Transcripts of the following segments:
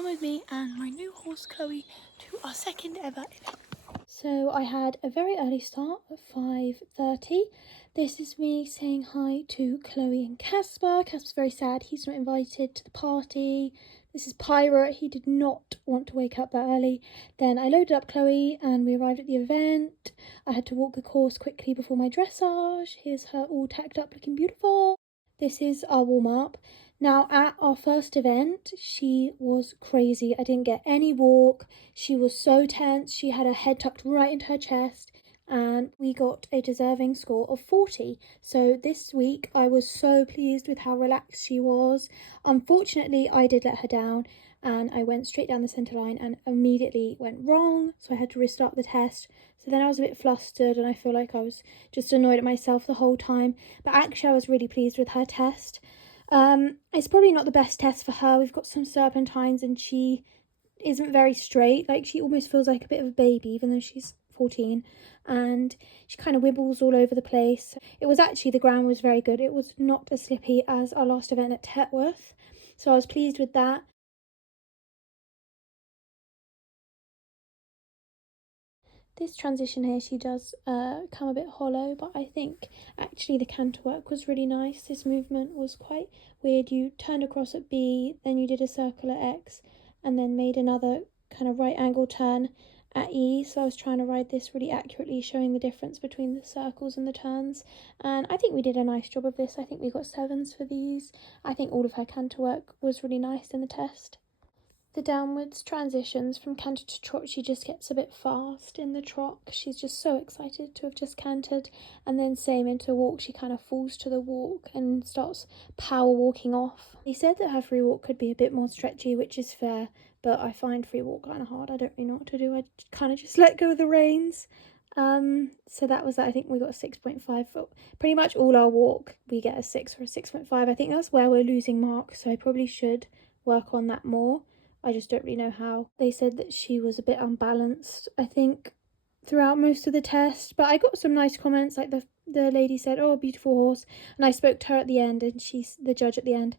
come with me and my new horse Chloe to our second ever event. So I had a very early start at 5:30. This is me saying hi to Chloe and Casper. Casper's very sad, he's not invited to the party. This is Pirate, he did not want to wake up that early. Then I loaded up Chloe and we arrived at the event. I had to walk the course quickly before my dressage. Here's her all tacked up looking beautiful. This is our warm-up. Now, at our first event, she was crazy. I didn't get any walk. She was so tense. She had her head tucked right into her chest, and we got a deserving score of 40. So this week, I was so pleased with how relaxed she was. Unfortunately, I did let her down, and I went straight down the centre line and immediately went wrong, so I had to restart the test. So then I was a bit flustered and I feel like I was just annoyed at myself the whole time. But actually I was really pleased with her test. It's probably not the best test for her. We've got some serpentines and she isn't very straight. Like, she almost feels like a bit of a baby even though she's 14, and she kind of wibbles all over the place. It was actually, the ground was very good. It was not as slippy as our last event at Tetworth, so I was pleased with that. This transition here, she does come a bit hollow, but I think actually the canter work was really nice. This movement was quite weird. You turned across at B, then you did a circle at X, and then made another kind of right angle turn at E. So I was trying to ride this really accurately, showing the difference between the circles and the turns. And I think we did a nice job of this. I think we got 7s for these. I think all of her canter work was really nice in the test. The downwards transitions from canter to trot, she just gets a bit fast in the trot. She's just so excited to have just cantered. And then same into walk, she kind of falls to the walk and starts power walking off. He said that her free walk could be a bit more stretchy, which is fair, but I find free walk kind of hard. I don't really know what to do. I kind of just let go of the reins. So that was that. I think we got a 6.5 for pretty much all our walk. We get a 6 or a 6.5. I think that's where we're losing marks, so I probably should work on that more. I just don't really know how. They said that she was a bit unbalanced, I think, throughout most of the test, but I got some nice comments. Like the lady said, "Oh, beautiful horse," and I spoke to her at the end, and she's the judge at the end,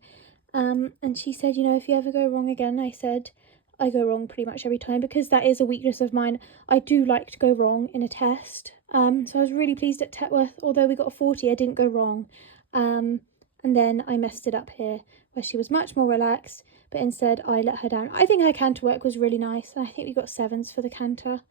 and she said, you know, if you ever go wrong again. I said, I go wrong pretty much every time because that is a weakness of mine. I do like to go wrong in a test. So I was really pleased at Tetworth. Although we got a 40, I didn't go wrong. And then I messed it up here, where she was much more relaxed, but instead I let her down. I think her canter work was really nice, and I think we got 7s for the canter.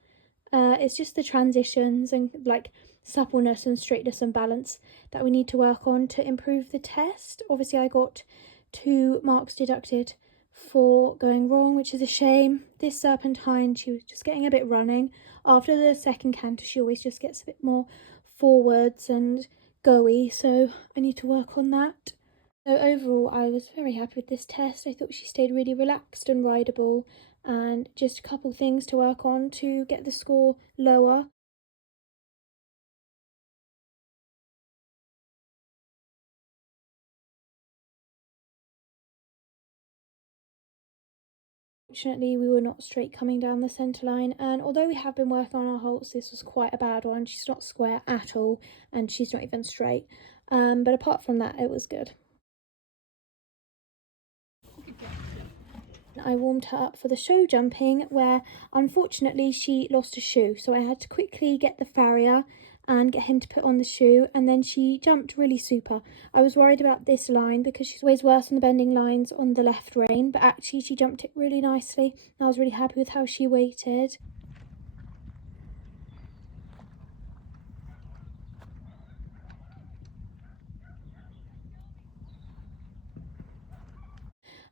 It's just the transitions and like suppleness and straightness and balance that we need to work on to improve the test. Obviously I got 2 marks deducted for going wrong, which is a shame. This serpentine, she was just getting a bit running. After the second canter, she always just gets a bit more forwards and go-y, so I need to work on that. So overall, I was very happy with this test. I thought she stayed really relaxed and rideable, and just a couple things to work on to get the score lower. Fortunately, we were not straight coming down the centre line, and although we have been working on our halts, this was quite a bad one. She's not square at all, and she's not even straight. But apart from that, it was good. I warmed her up for the show jumping, where unfortunately she lost a shoe, so I had to quickly get the farrier and get him to put on the shoe, and then she jumped really super. I was worried about this line because she's always worse on the bending lines on the left rein, but actually she jumped it really nicely, and I was really happy with how she weighted.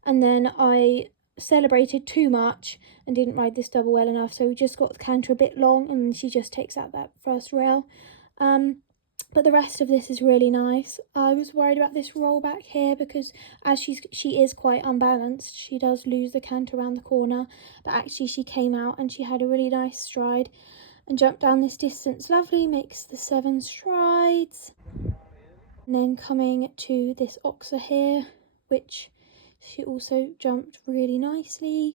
And then I celebrated too much and didn't ride this double well enough, so we just got the canter a bit long and she just takes out that first rail. But the rest of this is really nice. I was worried about this roll back here because as she is quite unbalanced, she does lose the canter around the corner, but actually she came out and she had a really nice stride and jumped down this distance lovely, makes the 7 strides. And then coming to this oxer here, which she also jumped really nicely.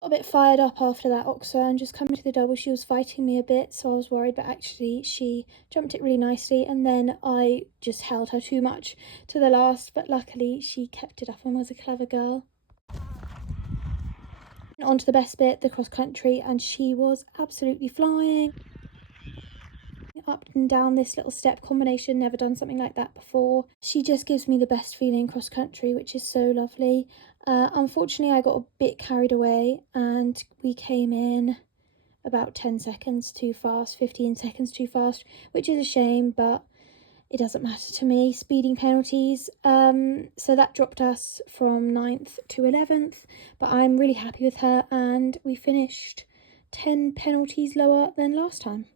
Got a bit fired up after that oxer, and just coming to the double, she was fighting me a bit, so I was worried, but actually she jumped it really nicely, and then I just held her too much to the last, but luckily she kept it up and was a clever girl. on to the best bit, the cross country, and she was absolutely flying up and down this little step combination. Never done something like that before. She just gives me the best feeling cross country, which is so lovely. Unfortunately, I got a bit carried away and we came in about 10 seconds too fast, 15 seconds too fast, which is a shame, but it doesn't matter to me. Speeding penalties. So that dropped us from 9th to 11th, but I'm really happy with her, and we finished 10 penalties lower than last time.